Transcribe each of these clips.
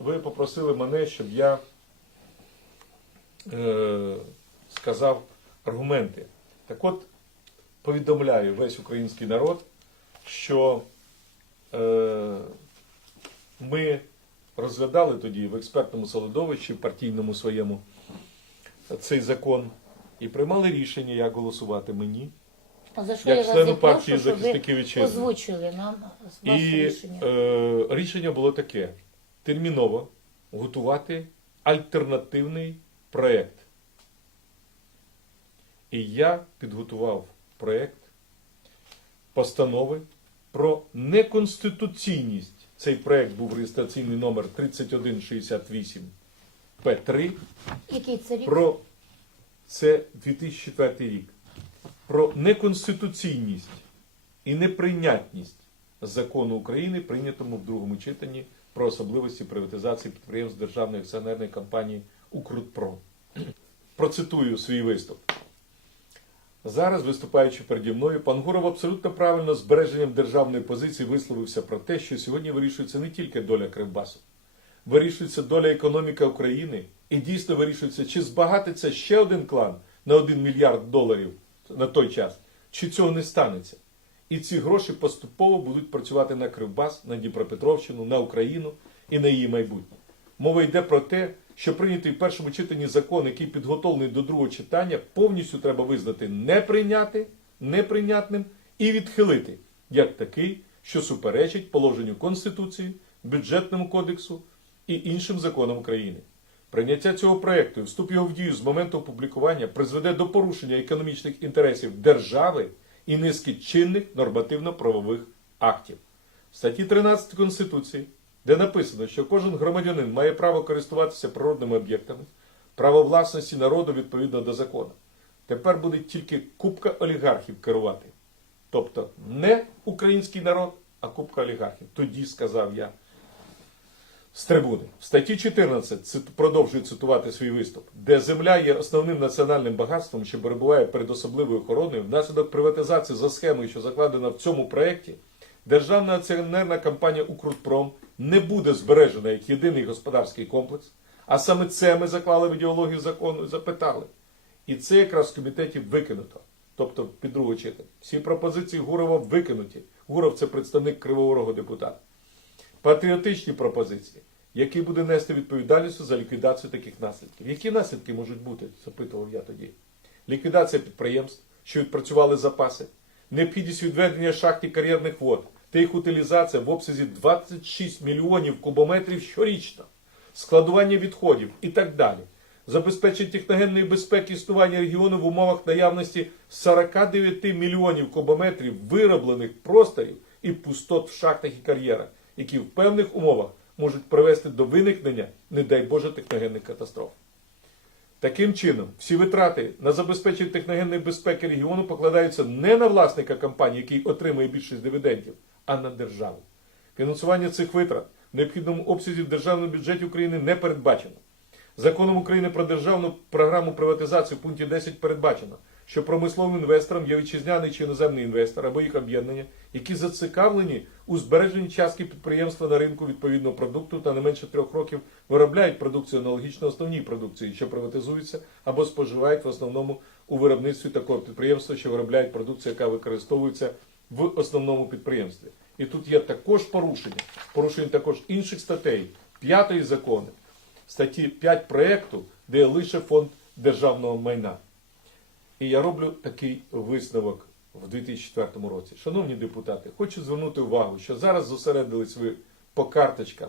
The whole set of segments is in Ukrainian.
Ви попросили мене, щоб я е, сказав аргументи. Так от, повідомляю весь український народ, що е, ми розглядали тоді в експертному солодовищі, в партійному своєму цей закон і приймали рішення, як голосувати мені. За що Як я члену партії захисників вітчизни. озвучили нам І рішення. е, рішення було таке: терміново готувати альтернативний проєкт. І я підготував проєкт постанови про неконституційність. Цей проєкт був реєстраційний номер 3168 П3 Який це рік? про це 2004 рік. Про неконституційність і неприйнятність закону України, прийнятому в другому читанні про особливості приватизації підприємств Державної акціонерної компанії Укрутпром. Процитую свій виступ. Зараз, виступаючи переді мною, пан Гуров абсолютно правильно збереженням державної позиції висловився про те, що сьогодні вирішується не тільки доля Кривбасу, вирішується доля економіки України і дійсно вирішується, чи збагатиться ще один клан на 1 мільярд доларів на той час, чи цього не станеться. І ці гроші поступово будуть працювати на Кривбас, на Дніпропетровщину, на Україну і на її майбутнє. Мова йде про те, що прийнятий в першому читанні закон, який підготовлений до другого читання, повністю треба визнати не прийняти, неприйнятним і відхилити як такий, що суперечить положенню Конституції, бюджетному кодексу і іншим законам України. Прийняття цього проекту і вступ його в дію з моменту опублікування призведе до порушення економічних інтересів держави і низки чинних нормативно-правових актів. В статті 13 Конституції, де написано, що кожен громадянин має право користуватися природними об'єктами, право власності народу відповідно до закону. Тепер буде тільки купка олігархів керувати. Тобто не український народ, а купка олігархів. Тоді сказав я з трибуни. В статті 14 цит- продовжую цитувати свій виступ, де земля є основним національним багатством, що перебуває перед особливою охороною, внаслідок приватизації за схемою, що закладена в цьому проєкті, державна акціонерна компанія Укрутпром не буде збережена як єдиний господарський комплекс. А саме це ми заклали в ідеологію закону і запитали. І це якраз в комітеті викинуто. Тобто під друге читання. Всі пропозиції Гурова викинуті. Гуров це представник кривоворого депутата патріотичні пропозиції, який буде нести відповідальність за ліквідацію таких наслідків. Які наслідки можуть бути? запитував я тоді. Ліквідація підприємств, що відпрацювали запаси, необхідність відведення шахт і кар'єрних вод та їх утилізація в обсязі 26 мільйонів кубометрів щорічно, складування відходів і так далі. Забезпечення техногенної безпеки існування регіону в умовах наявності 49 мільйонів кубометрів вироблених просторів і пустот в шахтах і кар'єрах, які в певних умовах можуть привести до виникнення, не дай Боже, техногенних катастроф. Таким чином, всі витрати на забезпечення техногенної безпеки регіону покладаються не на власника компанії, який отримує більшість дивідендів, а на державу. Фінансування цих витрат в необхідному обсязі в державному бюджеті України не передбачено. Законом України про державну програму приватизації в пункті 10 передбачено, що промисловим інвестором є вітчизняний чи іноземний інвестор або їх об'єднання, які зацікавлені у збереженні частки підприємства на ринку відповідного продукту та не менше трьох років виробляють продукцію аналогічно основній продукції, що приватизується або споживають в основному у виробництві такого підприємства, що виробляють продукцію, яка використовується в основному підприємстві. І тут є також порушення, порушення також інших статей, п'ятої закону, статті 5 проєкту, де є лише фонд державного майна. І я роблю такий висновок в 2004 році. Шановні депутати, хочу звернути увагу, що зараз зосередились ви по карточкам.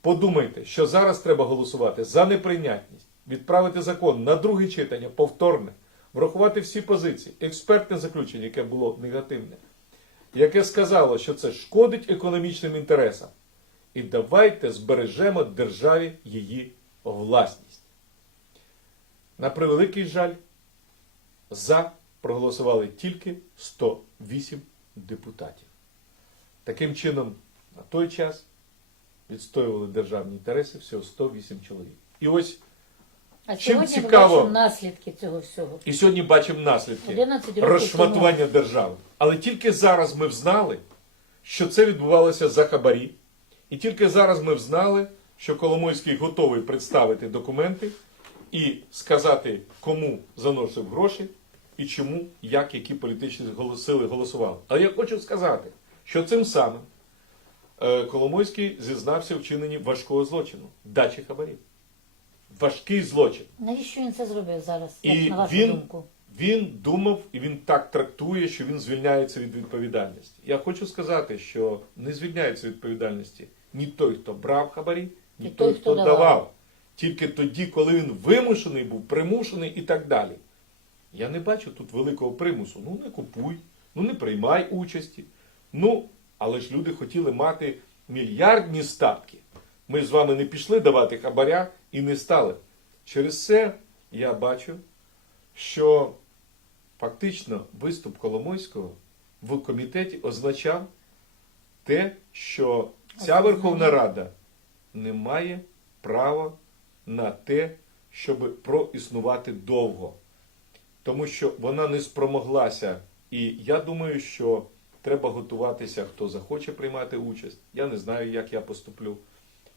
Подумайте, що зараз треба голосувати за неприйнятність, відправити закон на друге читання, повторне, врахувати всі позиції, експертне заключення, яке було негативне, яке сказало, що це шкодить економічним інтересам. І давайте збережемо державі її власність. На превеликий жаль, за проголосували тільки 108 депутатів. Таким чином, на той час відстоювали державні інтереси всього 108 чоловік. І ось А чим сьогодні цікаво? бачимо наслідки цього всього. і сьогодні бачимо наслідки 11 років розшматування держави. Але тільки зараз ми взнали, що це відбувалося за хабарі. І тільки зараз ми взнали, що Коломойський готовий представити документи і сказати, кому заносив гроші і чому, як, які політичні сили голосували. Але я хочу сказати, що цим самим е, Коломойський зізнався в чиненні важкого злочину дачі хабарів. Важкий злочин. Навіщо він це зробив зараз, І як на вашу він, думку? він думав і він так трактує, що він звільняється від відповідальності. Я хочу сказати, що не звільняється від відповідальності ні той, хто брав хабарі, ні той, той, хто хто давав. давав. Тільки тоді, коли він вимушений був, примушений і так далі. Я не бачу тут великого примусу. Ну не купуй, ну не приймай участі. Ну, але ж люди хотіли мати мільярдні статки. Ми ж з вами не пішли давати хабаря і не стали. Через це я бачу, що фактично виступ Коломойського в комітеті означав те, що ця Верховна Рада не має права на те, щоб проіснувати довго. Тому що вона не спромоглася. І я думаю, що треба готуватися, хто захоче приймати участь. Я не знаю, як я поступлю.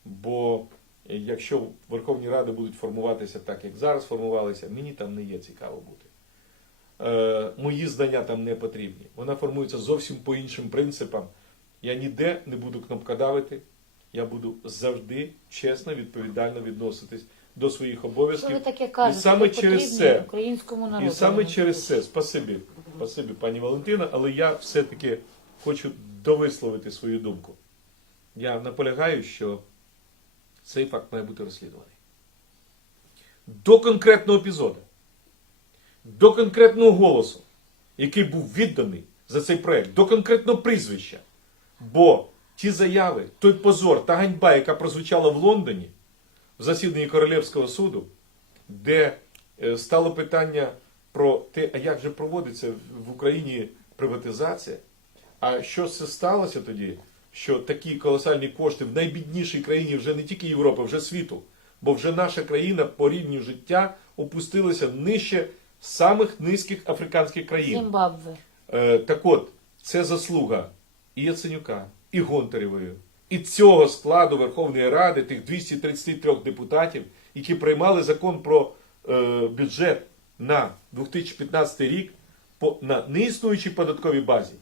Бо якщо Верховні Ради будуть формуватися так, як зараз формувалися, мені там не є цікаво бути. Е, мої знання там не потрібні. Вона формується зовсім по іншим принципам. Я ніде не буду кнопкодавити. Я буду завжди чесно, відповідально відноситись до своїх Що обов'язків. ви таке кажете? саме Ви через це- українському народу. І саме через це, спасибі, спасибі, пані Валентина, але я все-таки хочу довисловити свою думку. Я наполягаю, що цей факт має бути розслідуваний. До конкретного епізоду, до конкретного голосу, який був відданий за цей проект, до конкретного прізвища. Бо ті заяви, той позор, та ганьба, яка прозвучала в Лондоні в засіданні Королівського суду, де е, стало питання про те, а як же проводиться в- в Україні приватизація. А що це сталося тоді? Що такі колосальні кошти в найбіднішій країні вже не тільки Європи, вже світу. Бо вже наша країна по рівню життя опустилася нижче самих низьких африканських країн. Зімбабве. Е, так от, це заслуга і Яценюка, і Гонтарєвої, і цього складу Верховної Ради, тих 233 депутатів, які приймали закон про е, бюджет на 2015 рік по, на неіснуючій податковій базі,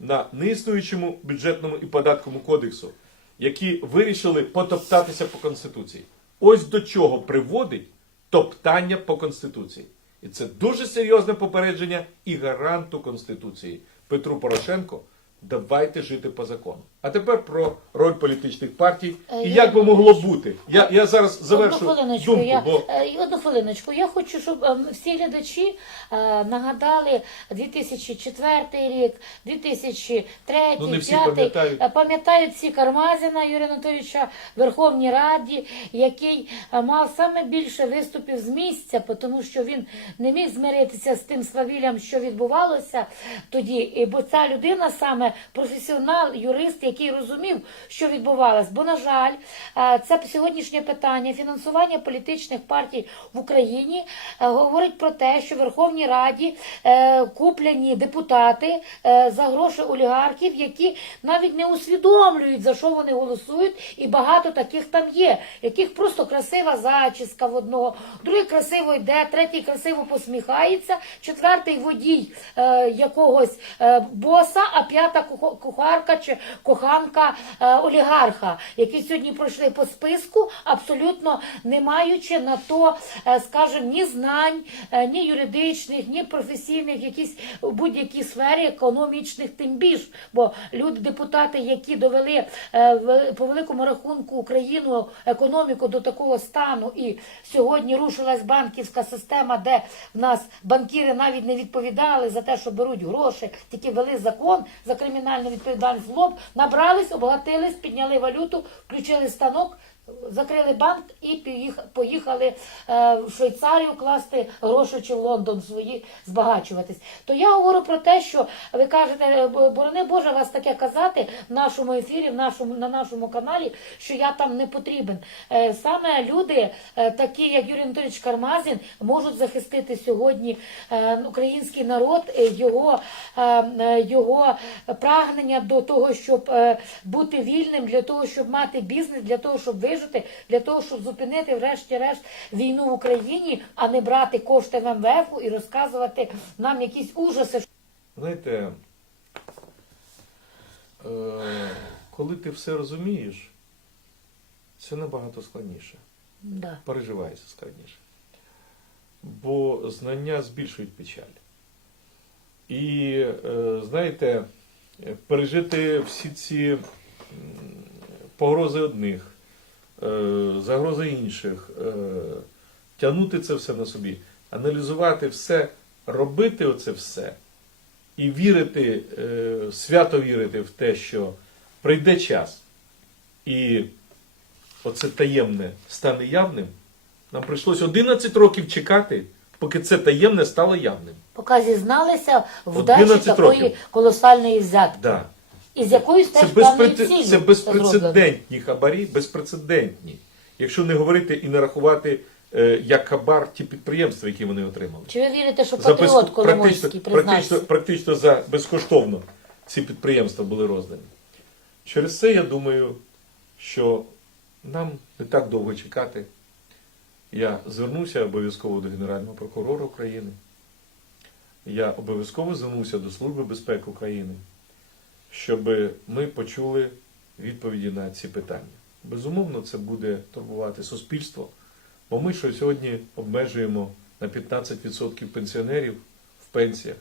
на неіснуючому бюджетному і податковому кодексу, які вирішили потоптатися по Конституції. Ось до чого приводить топтання по Конституції. І це дуже серйозне попередження і гаранту Конституції Петру Порошенко. Давайте жити по закону. А тепер про роль політичних партій Е, і я як би могло бути. Я, я зараз завершу Одну хвилиночку, думку, я, бо е, одну хвилиночку. Я хочу, щоб ем, всі глядачі е, нагадали 2004 рік, 2003, Ну, не всі 2005. пам'ятають. Пам'ятають всі Кармазіна Юрія Анатолійовича в Верховній Раді, який мав саме більше виступів з місця, тому що він не міг змиритися з тим свавіллям, що відбувалося тоді. Бо ця людина саме професіонал, юрист, який розумів, що відбувалось. Бо, на жаль, е, це сьогоднішнє питання фінансування політичних партій в Україні е, говорить про те, що в Верховній Раді е, куплені депутати за гроші олігархів, які навіть не усвідомлюють, за що вони голосують, і багато таких там є, яких просто красива зачіска в одного, другий красиво йде, третій красиво посміхається, четвертий водій якогось боса, а п'ята кухарка чи коханка е, олігарха, які сьогодні пройшли по списку, абсолютно не маючи на то, е, скажімо, ні знань, е, ні юридичних, ні професійних, якісь в будь-якій сфері економічних, тим більш. Бо люди, депутати, які довели по великому рахунку Україну економіку до такого стану, і сьогодні рушилась банківська система, де в нас банкіри навіть не відповідали за те, що беруть гроші, тільки ввели закон за кримінальну відповідальність в лоб, набрались, обгатились, підняли валюту, включили станок. Закрили банк і поїхали е, в Швейцарію класти гроші чи в Лондон свої збагачуватись. То я говорю про те, що ви кажете, е, бо- борони Боже вас таке казати в нашому ефірі, в нашому на нашому каналі, що я там не потрібен. Е, Саме люди, такі як Юрій Анатолійович Кармазін, можуть захистити сьогодні український народ, його, його прагнення до того, щоб бути вільним, для того, щоб мати бізнес, для того, щоб вижити для того, щоб зупинити врешті-решт війну в Україні, а не брати кошти в МВФ і розказувати нам якісь ужаси. Знаєте, е, коли ти все розумієш, це набагато складніше. Да. Переживається складніше. Бо знання збільшують печаль. І, е, знаєте, пережити всі ці погрози одних, загрози інших, е, тягнути це все на собі, аналізувати все, робити оце все і вірити, е, свято вірити в те, що прийде час, і оце таємне стане явним. Нам прийшлось 11 років чекати, поки це таємне стало явним. Поки зізналися в вдачі такої років. колосальної взятки. Да. І з якоюсь Це, теж певною безпрецед... ціллю це безпрецедентні хабарі, безпрецедентні. Якщо не говорити і не рахувати е, як хабар ті підприємства, які вони отримали. Чи ви вірите, що патріот без- практично, Коломойський практично, признався? практично за безкоштовно ці підприємства були роздані. Через це я думаю, що нам не так довго чекати. Я звернуся обов'язково до Генерального прокурора України. Я обов'язково звернуся до Служби безпеки України, щоб ми почули відповіді на ці питання. Безумовно, це буде турбувати суспільство, бо ми що сьогодні обмежуємо на 15% пенсіонерів в пенсіях.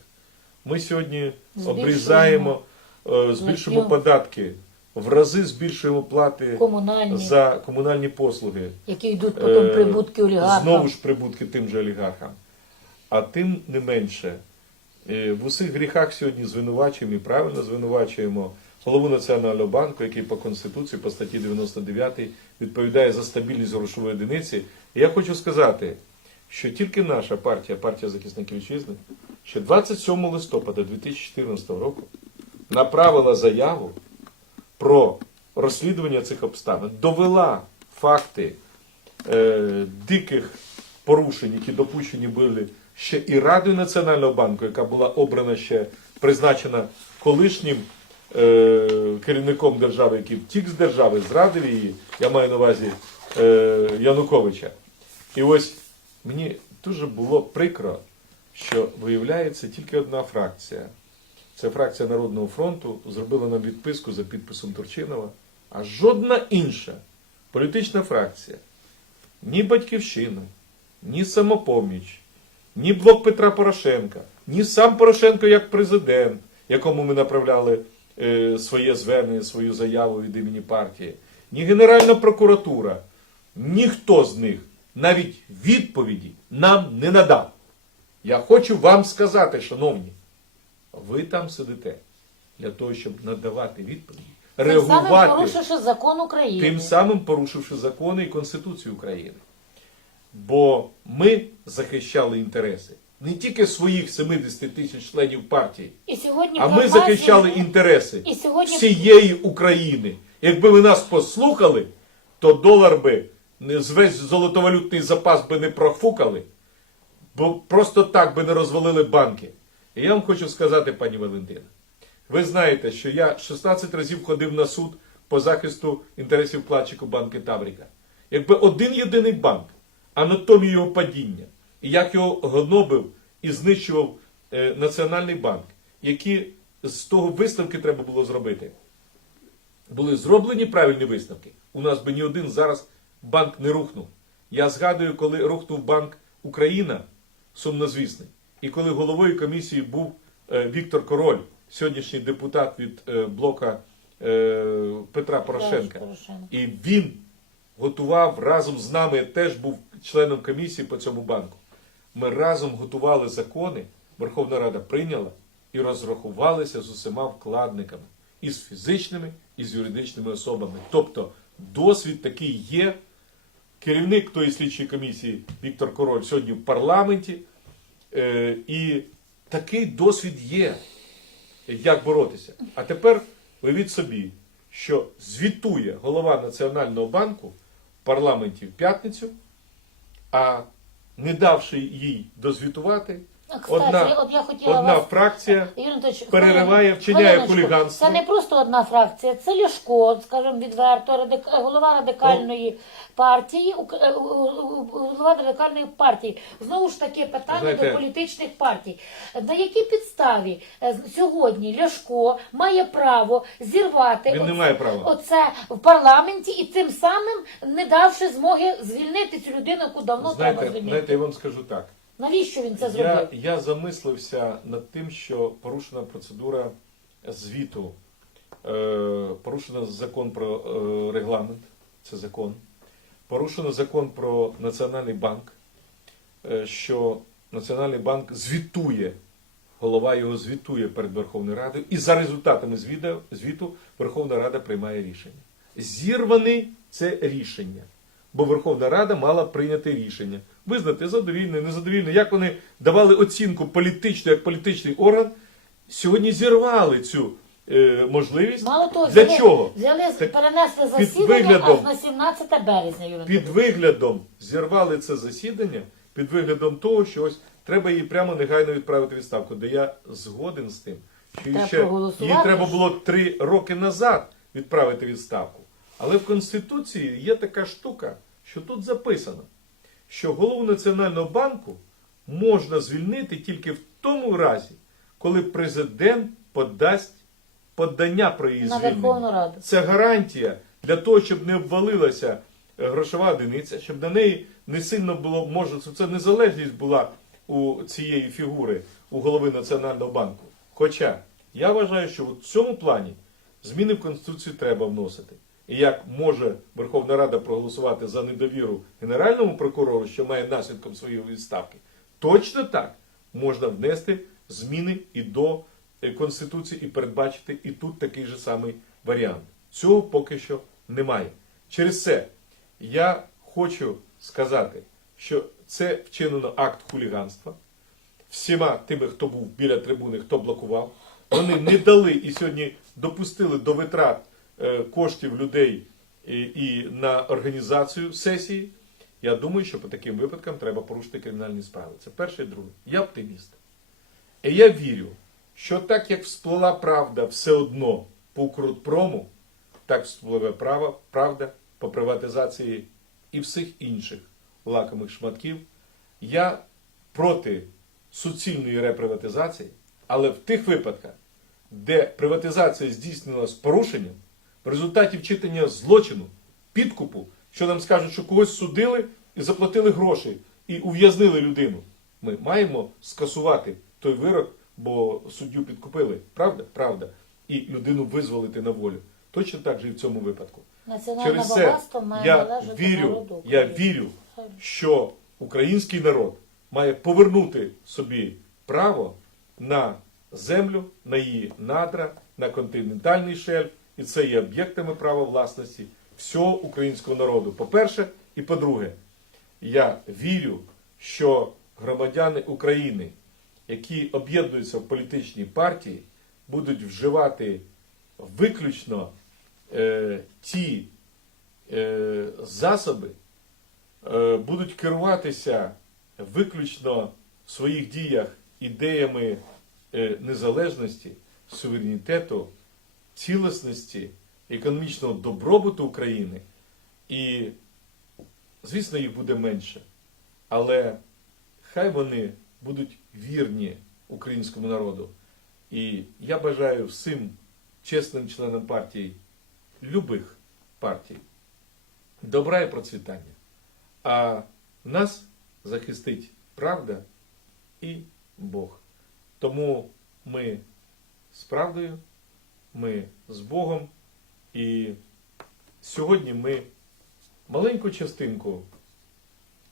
Ми сьогодні Збільшуємо обрізаємо, е, збільшуємо податки, в рази збільшуємо плати Комунальні, за комунальні послуги. які йдуть потім Е, прибутки олігархам. Знову ж прибутки тим же олігархам. А тим не менше, в усіх гріхах сьогодні звинувачуємо і правильно звинувачуємо голову Національного банку, який по Конституції, по статті 99 відповідає за стабільність грошової одиниці. І я хочу сказати, що тільки наша партія, партія захисників вітчизни, ще 27 листопада 2014 року направила заяву про розслідування цих обставин, довела факти е, диких порушень, які допущені були ще і Радою Національного банку, яка була обрана ще призначена колишнім е, керівником держави, який втік з держави, зрадив її, я маю на увазі е, Януковича. І ось мені дуже було прикро, що виявляється тільки одна фракція. Це фракція Народного фронту зробила нам відписку за підписом Турчинова, а жодна інша політична фракція, ні Батьківщина, ні Самопоміч, ні Блок Петра Порошенка, ні сам Порошенко як президент, якому ми направляли е, своє звернення, свою заяву від імені партії, ні Генеральна прокуратура, ніхто з них навіть відповіді нам не надав. Я хочу вам сказати, шановні, ви там сидите для того, щоб надавати відповіді, Тим самим порушивши закон України. тим самим порушивши закони і Конституцію України. Бо ми захищали інтереси не тільки своїх 70 тисяч членів партії, І сьогодні а ми захищали інтереси І сьогодні- всієї України. Якби ви нас послухали, то долар би не- весь золотовалютний запас би не профукали, бо просто так би не розвалили банки. І я вам хочу сказати, пані Валентина, ви знаєте, що я 16 разів ходив на суд по захисту інтересів вкладчику банки Тавріка. Якби один єдиний банк, анатомію його падіння, і як його гнобив і знищував е, Національний банк, які з того висновки треба було зробити. Були зроблені правильні висновки. У нас би ні один зараз банк не рухнув. Я згадую, коли рухнув банк Україна, сумнозвісний, і коли головою комісії був е, Віктор Король, сьогоднішній депутат від е, блока Петра Порошенка. І він готував разом з нами, я теж був членом комісії по цьому банку. Ми разом готували закони, Верховна Рада прийняла і розрахувалися з усіма вкладниками, і з фізичними, і з юридичними особами. Тобто досвід такий є. Керівник тої слідчої комісії Віктор Король сьогодні в парламенті. Е, і такий досвід є, як боротися. А тепер уявіть собі, що звітує голова Національного банку парламенті в п'ятницю, а не давши їй дозвітувати, одна, от я хотіла одна вас фракція Юрій перериває, вчиняє хуліганство. Це не просто одна фракція, це Ляшко, скажімо відверто, радик... голова радикальної партії, е, голова радикальної партії. Знову ж таки питання Знаєте- до політичних партій. На якій підставі е, сьогодні Ляшко має право зірвати Він не має права. оце в парламенті і тим самим не давши змоги звільнити цю людину, яку давно треба звільнити. знаєте, я вам скажу так. Навіщо він це Я, зробив? я замислився над тим, що порушена процедура звіту, е, порушено закон про е, регламент, це закон, порушено закон про Національний банк, е, що Національний банк звітує, голова його звітує перед Верховною Радою, і за результатами звіда- звіту Верховна Рада приймає рішення. Зірваний це рішення. Бо Верховна Рада мала прийняти рішення. Визнати задовільне, незадовільне. Як вони давали оцінку політичну як політичний орган, сьогодні зірвали цю е, можливість. Мало того, Для взяли, чого? взяли, Так перенесли під засідання виглядом- аж на 17 березня, Юрій Під Анатолійович. виглядом зірвали це засідання, під виглядом того, що ось треба її прямо негайно відправити відставку. Де я згоден з тим, що її Треба ще проголосувати її треба було три роки назад відправити відставку. Але в Конституції є така штука, що тут записано, що голову Національного банку можна звільнити тільки в тому разі, коли президент подасть подання про її На звільнення. Верховну Раду. Це гарантія для того, щоб не обвалилася е, грошова одиниця, щоб на неї не сильно було, може, щоб це незалежність була у цієї фігури, у голови Національного банку. Хоча я вважаю, що в цьому плані зміни в Конституцію треба вносити. І як може Верховна Рада проголосувати за недовіру Генеральному прокурору, що має наслідком своєї відставки, точно так можна внести зміни і до е, Конституції і передбачити і тут такий же самий варіант. Цього поки що немає. Через це я хочу сказати, що це вчинено акт хуліганства всіма тими, хто був біля трибуни, хто блокував. Вони не дали і сьогодні допустили до витрат коштів людей і, на організацію сесії. Я думаю, що по таким випадкам треба порушити кримінальні справи. Це перше і друге. Я оптиміст. І я вірю, що так як всплила правда все одно по Укрпрому, так вспливе право, правда по приватизації і всіх інших лакомих шматків. Я проти суцільної реприватизації, але в тих випадках, де приватизація здійснена з порушенням, в результаті вчитання злочину, підкупу, що нам скажуть, що когось судили і заплатили гроші, і ув'язнили людину. Ми маємо скасувати той вирок, бо суддю підкупили. Правда? Правда. І людину визволити на волю. Точно так же і в цьому випадку. Через це я вірю, я вірю, що український народ має повернути собі право на землю, на її надра, на континентальний шельф, і це є об'єктами права власності всього українського народу. По-перше, і по-друге, я вірю, що громадяни України, які об'єднуються в політичні партії, будуть вживати виключно е, ті е, засоби, е, будуть керуватися виключно в своїх діях ідеями е, незалежності, суверенітету, цілісності, економічного добробуту України. І, звісно, їх буде менше. Але хай вони будуть вірні українському народу. І я бажаю всім чесним членам партії, любих партій, добра і процвітання. А нас захистить правда і Бог. Тому ми з правдою, ми з Богом. І сьогодні ми маленьку частинку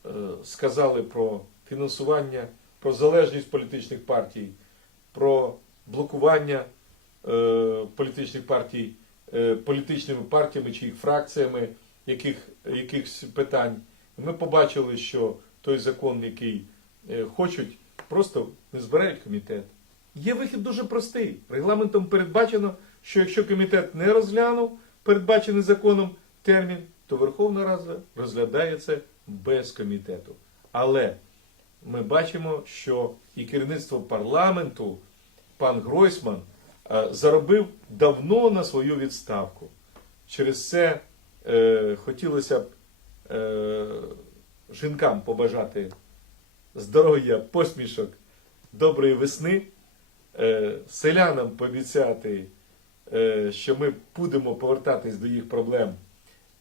е, сказали про фінансування, про залежність політичних партій, про блокування е, політичних партій е, політичними партіями чи їх фракціями яких, якихось питань. Ми побачили, що той закон, який хочуть, просто не збирають комітет. Є вихід дуже простий. Регламентом передбачено, що якщо комітет не розглянув передбачений законом термін, то Верховна Рада розглядає це без комітету. Але ми бачимо, що і керівництво парламенту, пан Гройсман, е, заробив давно на свою відставку. Через це е, хотілося б е, жінкам побажати здоров'я, посмішок, доброї весни, е, селянам пообіцяти, що ми будемо повертатись до їх проблем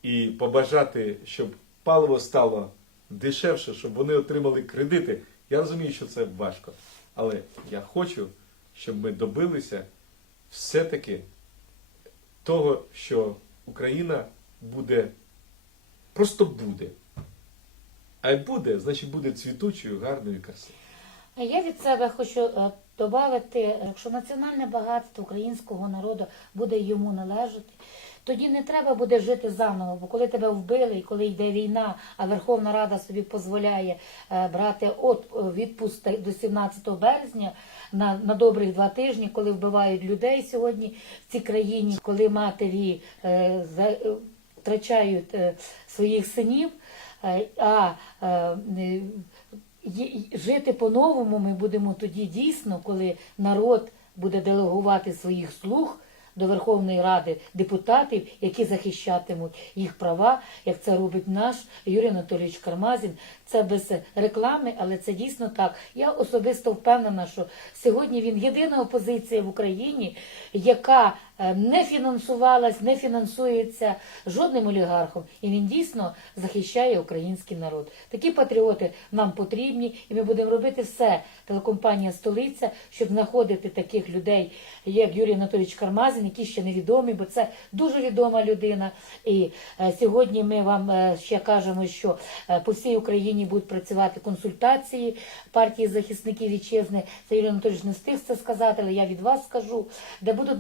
і побажати, щоб паливо стало дешевше, щоб вони отримали кредити. Я розумію, що це важко, але я хочу, щоб ми добилися все-таки того, що Україна буде, просто буде. А як буде, значить буде цвітучою, гарною красивою. Я від себе хочу додати, якщо національне багатство українського народу буде йому належати, тоді не треба буде жити заново, бо коли тебе вбили і коли йде війна, а Верховна Рада собі дозволяє е, брати от відпуск до 17 березня на, на добрих два тижні, коли вбивають людей сьогодні в цій країні, коли матері е, е, втрачають е, своїх синів, е, а е, жити по-новому ми будемо тоді дійсно, коли народ буде делегувати своїх слуг до Верховної Ради депутатів, які захищатимуть їх права, як це робить наш Юрій Анатолійович Кармазін. Це без реклами, але це дійсно так. Я особисто впевнена, що сьогодні він єдина опозиція в Україні, яка не фінансувалась, не фінансується жодним олігархом, і він дійсно захищає український народ. Такі патріоти нам потрібні, і ми будемо робити все. Телекомпанія Столиця, щоб знаходити таких людей, як Юрій Анатолійович Кармазин, які ще невідомі, бо це дуже відома людина. І е, сьогодні ми вам е, ще кажемо, що е, по всій Україні будуть працювати консультації партії захисників вітчизни. Це Юрій Анатолійович не встиг це сказати, але я від вас скажу, де будуть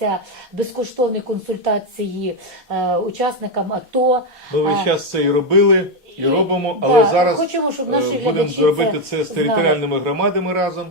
надаватися безкоштовні консультації е, учасникам АТО. Ми ви зараз час це і робили, і, робимо, да, але зараз хочемо, щоб е, наші будемо зробити це з територіальними громадами разом, е,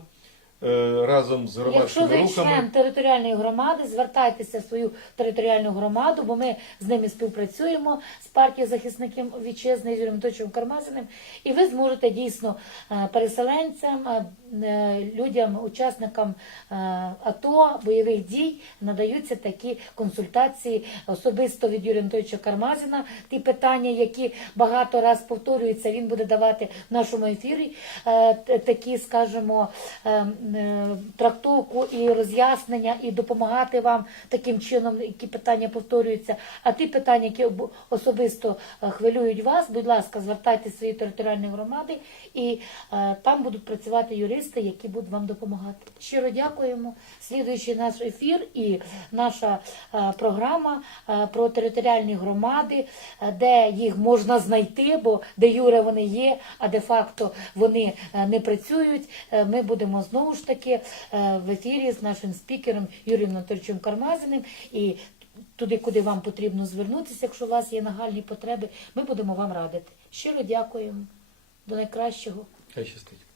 разом з Якщо громадськими ви рухами. член територіальної громади, звертайтеся в свою територіальну громаду, бо ми з ними співпрацюємо з партією захисників вітчизни з Юрієм Анатолійовичем Кармазиним, і ви зможете дійсно е, переселенцям, е, е, людям, учасникам е, АТО, бойових дій надаються такі консультації особисто від Юрія Анатолійовича Кармазина. Ті питання, які багато раз повторюються, він буде давати в нашому ефірі е, т- такі, скажімо, е, е, трактовку і роз'яснення, і допомагати вам таким чином, які питання повторюються. А ті питання, які особисто е, хвилюють вас, будь ласка, звертайтеся свої територіальні громади, і е, там будуть працювати юристи, які будуть вам допомагати. Щиро дякуємо. Слідуючий наш ефір і наша е, програма е, про територіальні громади, е, де їх можна знайти, бо де юре вони є, а де факто вони е, не працюють. Е, Ми будемо знову таки е, в ефірі з нашим спікером Юрієм Анатольовичем Кармазиним і. Туди, куди вам потрібно звернутися, якщо у вас є нагальні потреби, ми будемо вам радити. Щиро дякуємо. До найкращого. Хай щастить.